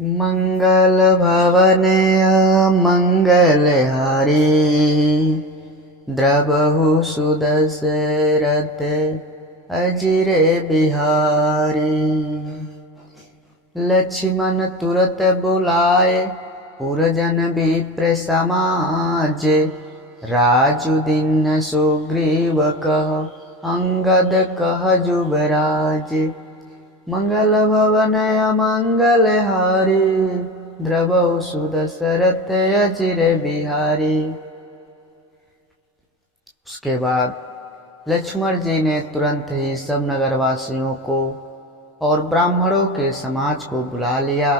मंगल भवने मंगलहारी द्रवहु सुदशरथ अजिरे बिहारी। लक्ष्मण तुरत बुलाए पुरजन विप्र समाज। राजु दीन सुग्रीव कह अंगद कह जुबराज। मंगल भवन अमंगल हारी द्रवहु सुदशरथ अजिर बिहारी। उसके बाद लक्ष्मण जी ने तुरंत ही सब नगरवासियों को और ब्राह्मणों के समाज को बुला लिया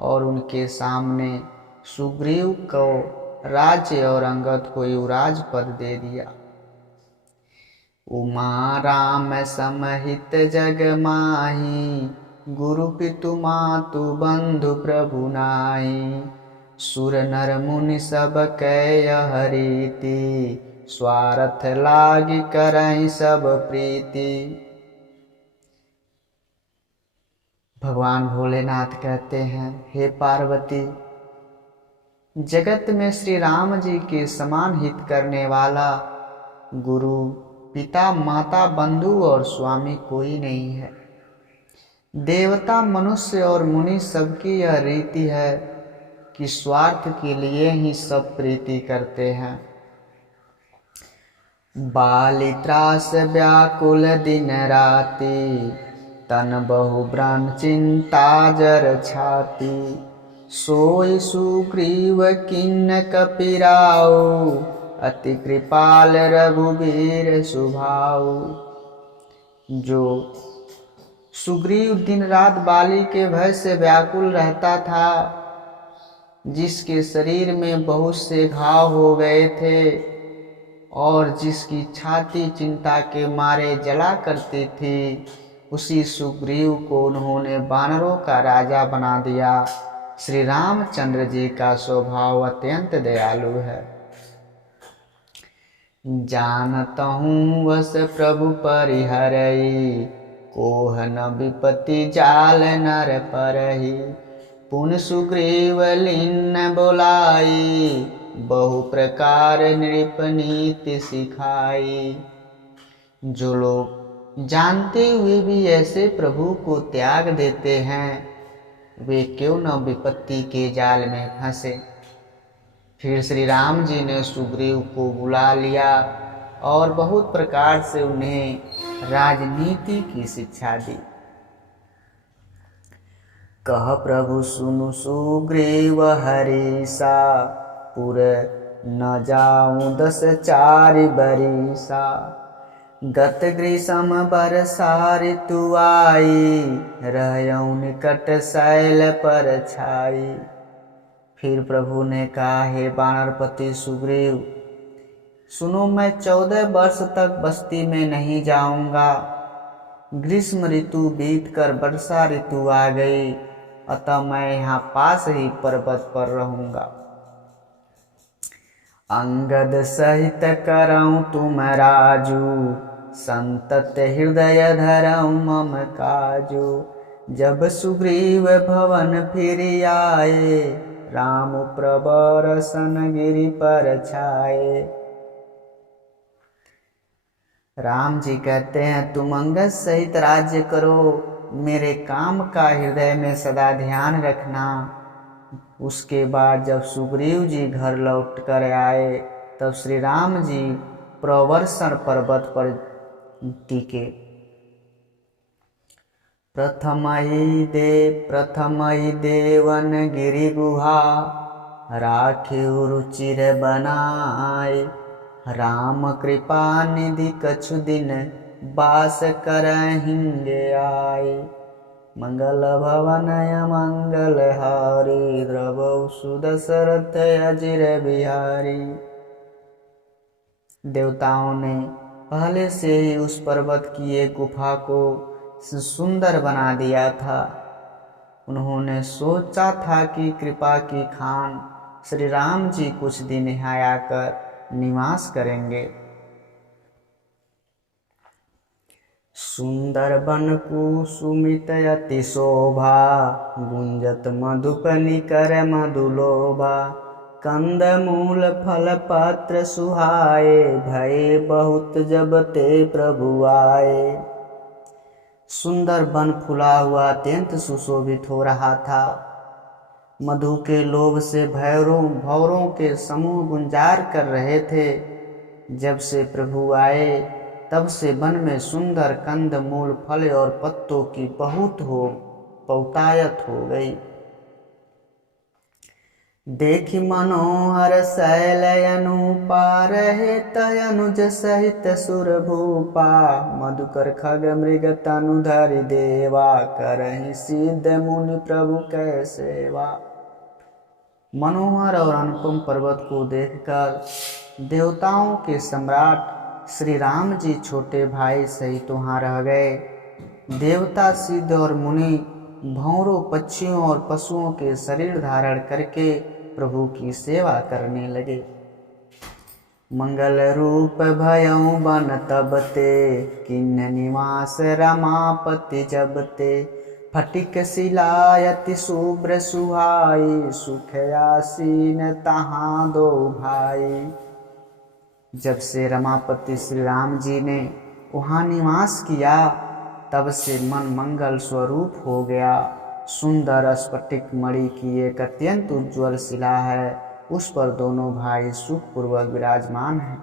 और उनके सामने सुग्रीव को राज्य और अंगद को युवराज पद दे दिया। उमा राम समहित जग माही गुरु पितु मातु बंधु प्रभु नाई। सुर नर मुनि सब कय हरिति स्वार्थ लागी करहि सब प्रीति। भगवान भोलेनाथ कहते हैं, हे पार्वती, जगत में श्री राम जी के समान हित करने वाला गुरु पिता माता बंधु और स्वामी कोई नहीं है। देवता मनुष्य और मुनि सबकी यह रीति है कि स्वार्थ के लिए ही सब प्रीति करते हैं। बाली त्रास व्याकुल दिन राति तन बहु ब्रण चिंता जर छाती। सोई सुग्रीव किन्न कपिराऊ अति कृपाल रघुबीर सुभाऊ। जो सुग्रीव दिन रात बाली के भय से व्याकुल रहता था, जिसके शरीर में बहुत से घाव हो गए थे और जिसकी छाती चिंता के मारे जला करती थी, उसी सुग्रीव को उन्होंने वानरों का राजा बना दिया। श्री रामचंद्र जी का स्वभाव अत्यंत दयालु है। जानत हूँ वस प्रभु परिहरई कोह न विपत्ति जाल नर परही। पुन सुग्रीव लीन बोलाई बहु प्रकार नृप नीति सिखाई। जो लोग जानते हुए भी ऐसे प्रभु को त्याग देते हैं, वे क्यों न विपत्ति के जाल में फंसे। फिर श्री राम जी ने सुग्रीव को बुला लिया और बहुत प्रकार से उन्हें राजनीति की शिक्षा दी। कह प्रभु सुनु सुग्रीव हरीसा पुर न जाऊं 10 चारि बरिसा। गत ग्रीष्म बरसा ऋतु आई रहयौ निकट शैल पर छाई। फिर प्रभु ने कहा, हे वानरपति सुग्रीव, सुनो, मैं 14 वर्ष तक बस्ती में नहीं जाऊंगा। ग्रीष्म ऋतु बीत कर वर्षा ऋतु आ गई, अतः मैं यहाँ पास ही पर्वत पर रहूंगा। अंगद सहित करऊं तुम राजू संतत हृदय धरऊं मम काजू। जब सुग्रीव भवन फिर आए राम प्रबर सन गिरि पर छाए। राम जी कहते हैं, तुम अंगद सहित राज्य करो, मेरे काम का हृदय में सदा ध्यान रखना। उसके बाद जब सुग्रीव जी घर लौट कर आए, तब श्री राम जी प्रवर्षण पर्वत पर टिके। प्रथम ही देवन गिरि गुहा राखिउ रुचिर बनाए। राम कृपा निधि कछु दिन बास करहिंगे आए। मंगल भवन मंगल हारी द्रवहु सुदशरथ अजिर बिहारी। देवताओं ने पहले से ही उस पर्वत की एक गुफा को सुंदर बना दिया था। उन्होंने सोचा था कि कृपा की खान श्री राम जी कुछ दिन यहाँ आकर निवास करेंगे। सुंदर बन कुसुमित अति शोभा, गुंजत मधुप निकर मधुलोभा। कंद मूल फल पत्र सुहाए, भये बहुत जब ते प्रभु आए। सुंदर वन फूला हुआ अत्यंत सुशोभित हो रहा था। मधु के लोभ से भौरों के समूह गुंजार कर रहे थे। जब से प्रभु आए तब से वन में सुंदर कंद मूल फल और पत्तों की बहुतायत हो गई। देखी मनोहर शैल अनुपा, रहे तनुज सहित सुर भूपा। मधुकर खग मृग तनुधरि देवा, करहि सिद्ध मुनि प्रभु कै सेवा। मनोहर और अनुपम पर्वत को देखकर देवताओं के सम्राट श्री राम जी छोटे भाई सहित वहाँ रह गए। देवता सिद्ध और मुनि भौरों पक्षियों और पशुओं के शरीर धारण करके प्रभु की सेवा करने लगे। मंगल रूप भयउ बन तब ते, किन्न निवास रमापति जब ते। फटिक शिलायति शुभ्र सुहाई, सुख आसीन तहाँ दो भाई। जब से रमापति श्री राम जी ने वहाँ निवास किया तब से मन मंगल स्वरूप हो गया। सुंदर स्फटिक मणि की एक अत्यंत उज्ज्वल शिला है, उस पर दोनों भाई सुखपूर्वक विराजमान हैं।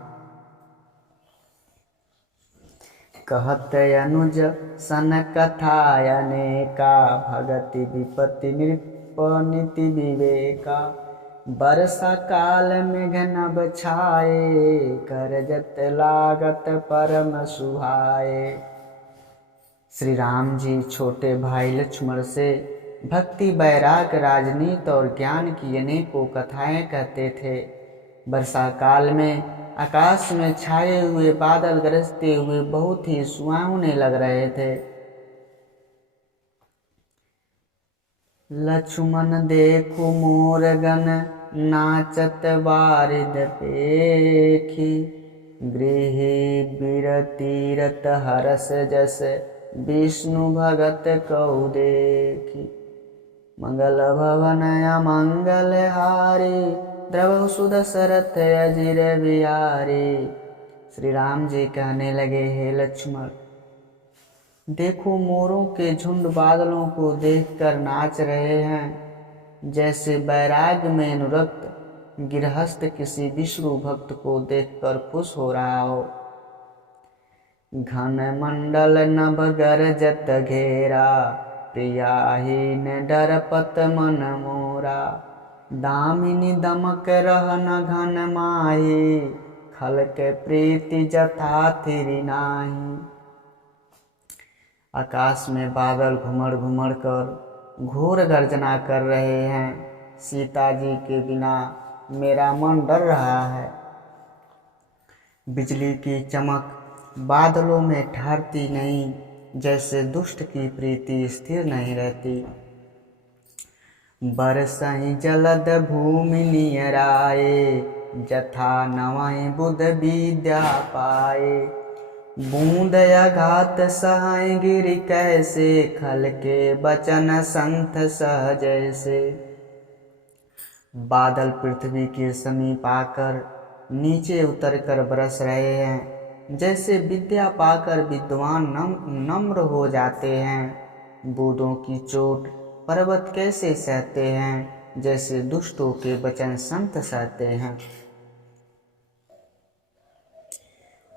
कहत अनुज सन कथाय अनेका, भगति विपत्ति नृपनीति विवेका। बरसा काल मेघ नभ छाए, करजत लागत परम सुहाए। श्री राम जी छोटे भाई लक्ष्मण से भक्ति वैराग राजनीति और ज्ञान की अनेकों कथाएं कहते थे। वर्षा काल में आकाश में छाए हुए बादल गरजते हुए बहुत ही सुहावने लग रहे थे। लक्ष्मण देखो मोर गण, नाचत बारिद पेखी। गृह बिरतीरत हरस जस, विष्णु भगत कौ देखी। मंगल भवन अमंगल हारी, द्रवहु सुदशरथ अजिर बिहारी। श्री राम जी कहने लगे, हे लक्ष्मण, देखो मोरों के झुंड बादलों को देखकर नाच रहे हैं, जैसे बैराग में अनुरक्त गिरहस्थ किसी विष्णु भक्त को देखकर खुश हो रहा हो। घन मंडल नभ गरजत घेरा, प्रियाहीन डरपत मन मोरा। दामिनी दमक रहन घन माही, खल के प्रीति जथा थिरि नाही। आकाश में बादल घुमड़ घुमड़ कर घोर गर्जना कर रहे हैं। सीता जी के बिना मेरा मन डर रहा है। बिजली की चमक बादलों में ठहरती नहीं, जैसे दुष्ट की प्रीति स्थिर नहीं रहती। बरसहि जलद भूमि नियराए, जथा नवहि बुध विद्या पाए। बूंद अघात सहाय गिरि कैसे, खल के बचन संत सहजै से। बादल पृथ्वी के समीप आकर नीचे उतरकर बरस रहे हैं, जैसे विद्या पाकर विद्वान नम्र हो जाते हैं। बूंदों की चोट पर्वत कैसे सहते हैं, जैसे दुष्टों के वचन संत सहते हैं।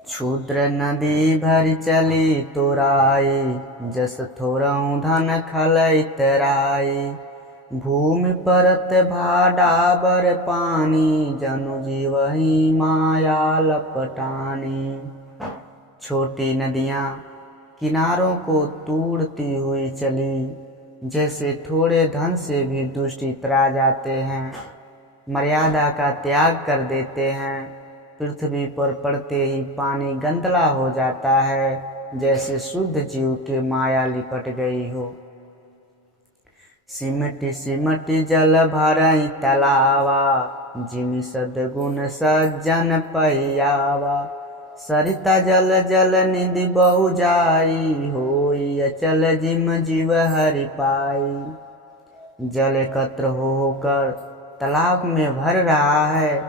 क्षुद्र नदी भरि चली तोराई, जस थोरहु धन खलैत राई। भूमि परत भाडाबर पानी, जनु जीवहि माया लपटानी। छोटी नदियाँ किनारों को तोड़ती हुई चली, जैसे थोड़े धन से भी दुष्ट इतरा जाते हैं, मर्यादा का त्याग कर देते हैं। पृथ्वी पर पड़ते ही पानी गंदला हो जाता है, जैसे शुद्ध जीव के माया लिपट गई हो। सिमटी सिमटी जल भरई तलावा, जिमि सद्गुण सज्जन पहियावा। सरिता जल जल निधि बहु जाई, होई अचल जिम जीव हरि पाई। जल एकत्र होकर तालाब में भर रहा है,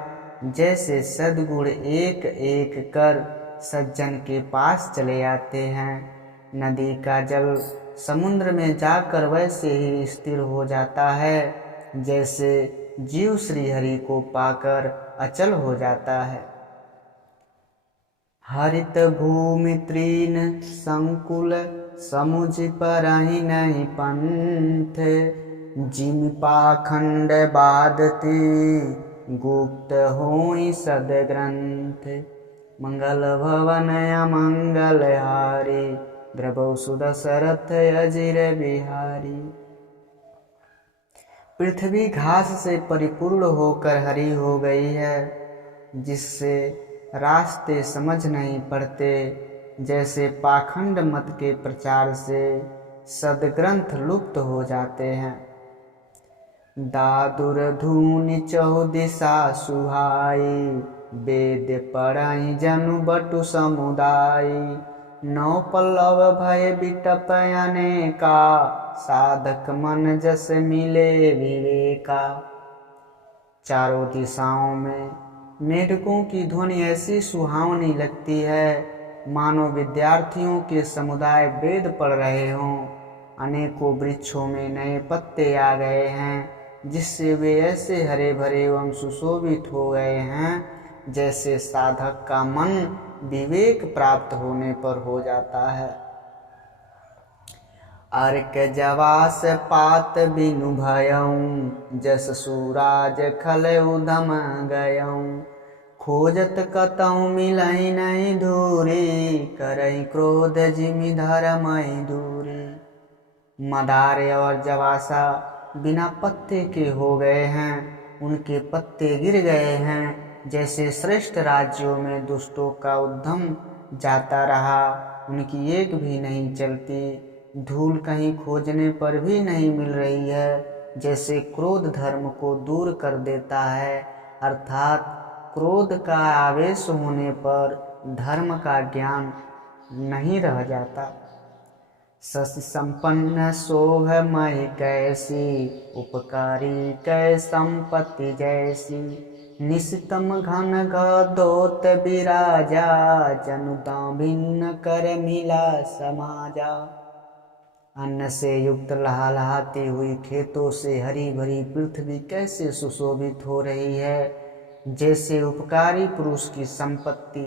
जैसे सद्गुण एक एक कर सज्जन के पास चले आते हैं। नदी का जल समुद्र में जाकर वैसे ही स्थिर हो जाता है, जैसे जीव श्री हरि को पाकर अचल हो जाता है। हरित भूमि तृण संकुल, समुझ परहि नहीं पंथ। जिमि पाखंड बाधति, गुप्त होई सदग्रंथ। मंगल भवन अमंगल हारी, द्रवौ सुदशरथ अजिर बिहारी। पृथ्वी घास से परिपूर्ण होकर हरी हो गई है, जिससे रास्ते समझ नहीं पड़ते। जैसे पाखंड मत के प्रचार से सदग्रंथ लुप्त हो जाते हैं। दादुर धूनि चहु दिशा सुहाई, वेद पढ़ई जनु बटु समुदायी। नौ पल्लव भय बिटप अनेका, साधक मन जस मिले विवेका। चारों दिशाओं में मेढकों की ध्वनि ऐसी सुहावनी लगती है, मानो विद्यार्थियों के समुदाय वेद पढ़ रहे हों। अनेकों वृक्षों में नए पत्ते आ गए हैं, जिससे वे ऐसे हरे भरे एवं सुशोभित हो गए हैं, जैसे साधक का मन विवेक प्राप्त होने पर हो जाता है। अर्क जवास पात बिनु भयऊं, जस सूराज खल उधम गयऊं। खोजत कतहु मिलई नहीं धूरी, करई क्रोध जिमि धरमई दूरी। मदार और जवासा बिना पत्ते के हो गए हैं, उनके पत्ते गिर गए हैं। जैसे श्रेष्ठ राज्यों में दुष्टों का उद्यम जाता रहा, उनकी एक भी नहीं चलती। धूल कहीं खोजने पर भी नहीं मिल रही है। जैसे क्रोध धर्म को दूर कर देता है, अर्थात क्रोध का आवेश होने पर धर्म का ज्ञान नहीं रह जाता। शशि संपन्न शोभमयि कैसी, उपकारी कै संपत्ति जैसी। निशितम घन गदोत विराजा, जनुता भिन्न कर मिला समाजा। अन्न से युक्त लहलहाती हुई खेतों से हरी भरी पृथ्वी कैसे सुशोभित हो रही है, जैसे उपकारी पुरुष की संपत्ति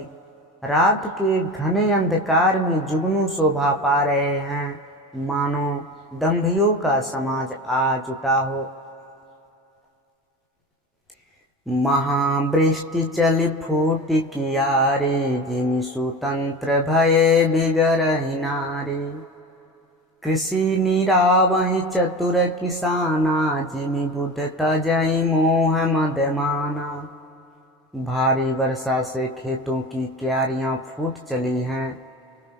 रात के घने अंधकार में जुगनू शोभा पा रहे हैं, मानो दंभियों का समाज आ जुटा हो। महावृष्टि चली फूटी कियारी, जिमि सुतंत्र भये बिगरहि नारी। कृषि निरावहि चतुर किसाना, जिमि बुध तजई मोह मदमाना। भारी वर्षा से खेतों की क्यारियां फूट चली हैं,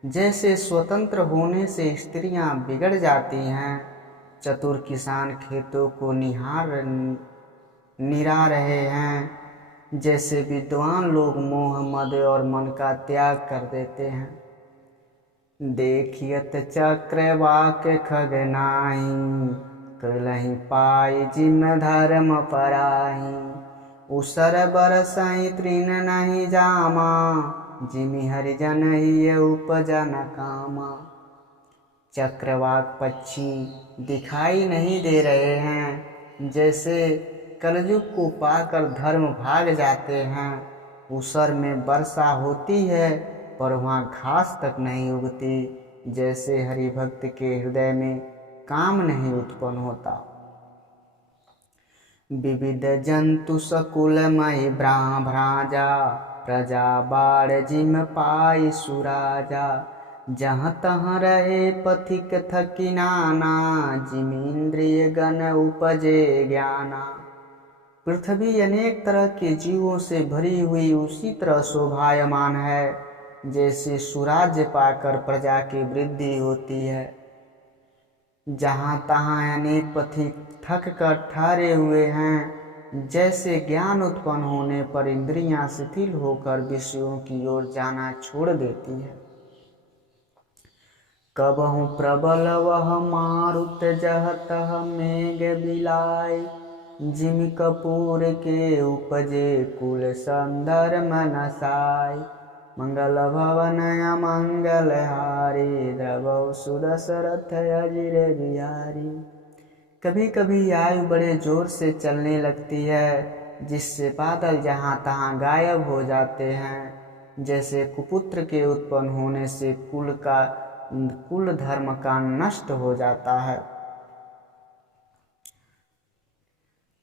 जैसे स्वतंत्र होने से स्त्रियां बिगड़ जाती हैं। चतुर किसान खेतों को निरा रहे हैं, जैसे विद्वान लोग मोह मद और मन का त्याग कर देते हैं। देखियत चक्रवाक खगनाई, कलहि पाई जिम धर्म पराही। उसर बरसई तृण नहीं जामा, जिमि हरिजन ही उपजन कामा। चक्रवाक पक्षी दिखाई नहीं दे रहे हैं, जैसे कलयुग को पाकर धर्म भाग जाते हैं। उसर में वर्षा होती है, पर वहाँ घास तक नहीं उगती, जैसे हरि भक्त के हृदय में काम नहीं उत्पन्न होता। विविध जंतु सकुलमय भ्राजा, प्रजा बाढ़ जिम पाई सुराजा। जहाँ तहाँ रहे पथिक थकी नाना, जिमि इंद्रिय गण उपजे ज्ञाना। पृथ्वी अनेक तरह के जीवों से भरी हुई उसी तरह शोभायमान है, जैसे सुराज्य पाकर प्रजा की वृद्धि होती है। जहाँ तहाँ अनेक पथिक थक कर ठहरे हुए हैं, जैसे ज्ञान उत्पन्न होने पर इंद्रियां शिथिल होकर विषयों की ओर जाना छोड़ देती है। कबहु प्रबल वह मारुत जहतः मेघ बिलाय, जिमि कपूर के उपजे कुल संधर्म नसाय। मंगल भवन अमंगल हारी, द्रवौ सुदशरथ अजिर बिहारी। कभी कभी आयु बड़े जोर से चलने लगती है, जिससे बादल जहाँ तहाँ गायब हो जाते हैं। जैसे कुपुत्र के उत्पन्न होने से कुल धर्म का नष्ट हो जाता है।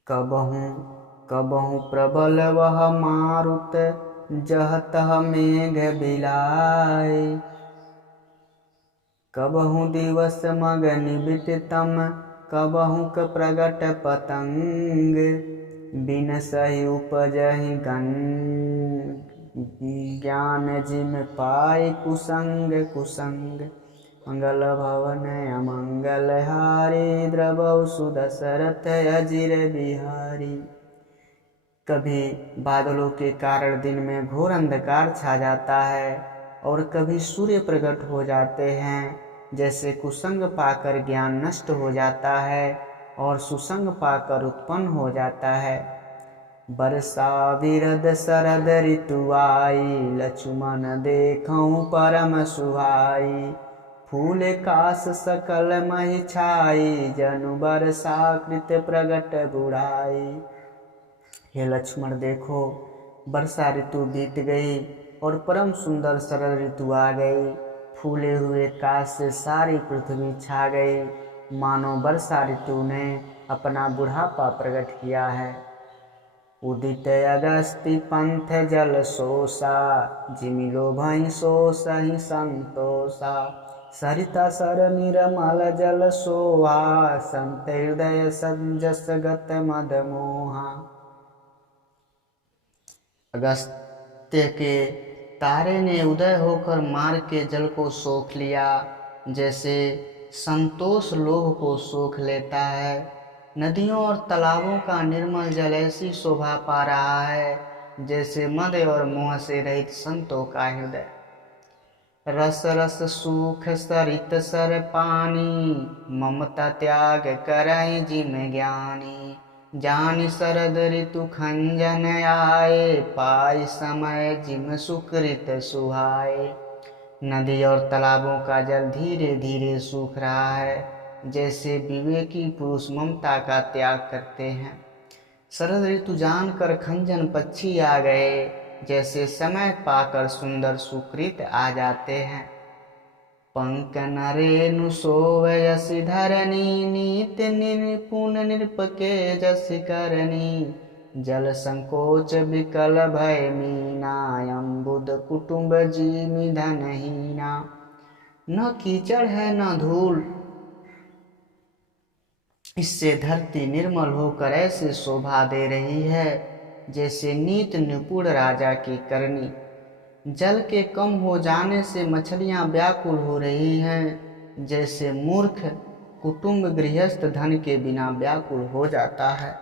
कबहु कबहु प्रबल वह मारुत, जहतः मेघ बिलाय। कबहु दिवस मग निबिटतम, कबहु प्रगट पतंग। बिन सही उपजहि ज्ञान, जिम पाय कुसंग कुसंग। मंगल भवन अमंगल हारी, द्रवौ सुदशरथ अजिर बिहारी। कभी बादलों के कारण दिन में घोर अंधकार छा जाता है और कभी सूर्य प्रकट हो जाते हैं। जैसे कुसंग पाकर ज्ञान नष्ट हो जाता है और सुसंग पाकर उत्पन्न हो जाता है। बरसा विरद शरद ऋतु आई, लक्ष्मण देखऊं परम सुहाई। फूल कास सकल महि छाई, जनु बरसा कृत प्रगट बुढ़ाई। हे लक्ष्मण देखो, वर्षा ऋतु बीत गई और परम सुंदर शरद ऋतु आ गई। फूले हुए काश से सारी पृथ्वी छा गई, मानो वर्षा ऋतु ने अपना बुढ़ापा प्रकट किया है। उदित अगस्ति पंथ जल सोसा, जिमि लोभहि सोसहि संतोषा। सरिता सर निर्मल जल सोहा, संत हृदय संजस गत मद मोहा। अगस्त्य के तारे ने उदय होकर मार्ग के जल को सोख लिया, जैसे संतोष लोभ को सोख लेता है। नदियों और तालाबों का निर्मल जल ऐसी शोभा पा रहा है, जैसे मद और मोह से रहित संतों का हृदय। रस रस सुख सरित सर पानी, ममता त्याग करहि जिम ज्ञानी। जानि शरद ऋतु खंजन आए, पाई समय जिम सुकृत सुहाए। नदी और तालाबों का जल धीरे धीरे सूख रहा है, जैसे विवेकी पुरुष ममता का त्याग करते हैं। शरद ऋतु जानकर खंजन पक्षी आ गए, जैसे समय पाकर सुंदर सुकृत आ जाते हैं। पंक नरेनु सोवयसि धरनी, नीत निपुण नृप के जस करनी। जल संकोच विकल भय मीना, अम्बुद कुटुंब जिमि धनहीना। न कीचड़ है न धूल, इससे धरती निर्मल होकर ऐसे शोभा दे रही है, जैसे नीत निपुण राजा की करनी। जल के कम हो जाने से मछलियां व्याकुल हो रही हैं, जैसे मूर्ख कुटुंब गृहस्थ धन के बिना व्याकुल हो जाता है।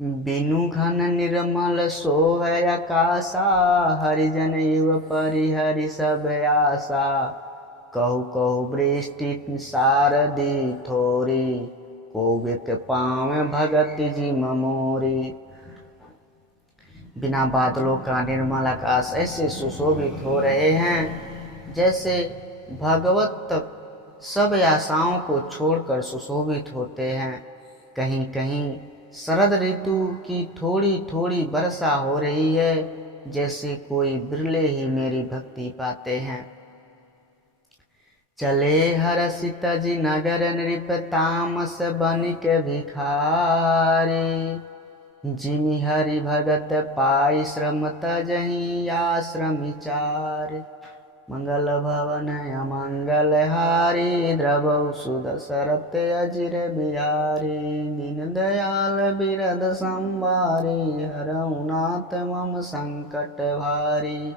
बिनु घन निर्मल सोहय आकाशा, हरिजन युव परिहरि सब आशा। कहु कहु वृष्टि सारदी थोरी, कोविक पाँव भगति जिम मोरी। बिना बादलों का निर्मल आकाश ऐसे सुशोभित हो रहे हैं, जैसे भगवत सब आशाओं को छोड़कर सुशोभित होते हैं। कहीं कहीं शरद ऋतु की थोड़ी थोड़ी वर्षा हो रही है, जैसे कोई बिरले ही मेरी भक्ति पाते हैं। चले हरषित जी नगर नृप, तामस बनिक भिखारी। जिमि हरि भगत पाई श्रम तजहि आश्रमिचार। मंगल भवन अमंगल हारी, द्रवौ सुदशरथ अजिर बिहारी। दीन दयाल बिरद संभारी, हरऊ नाथ मम संकट भारी।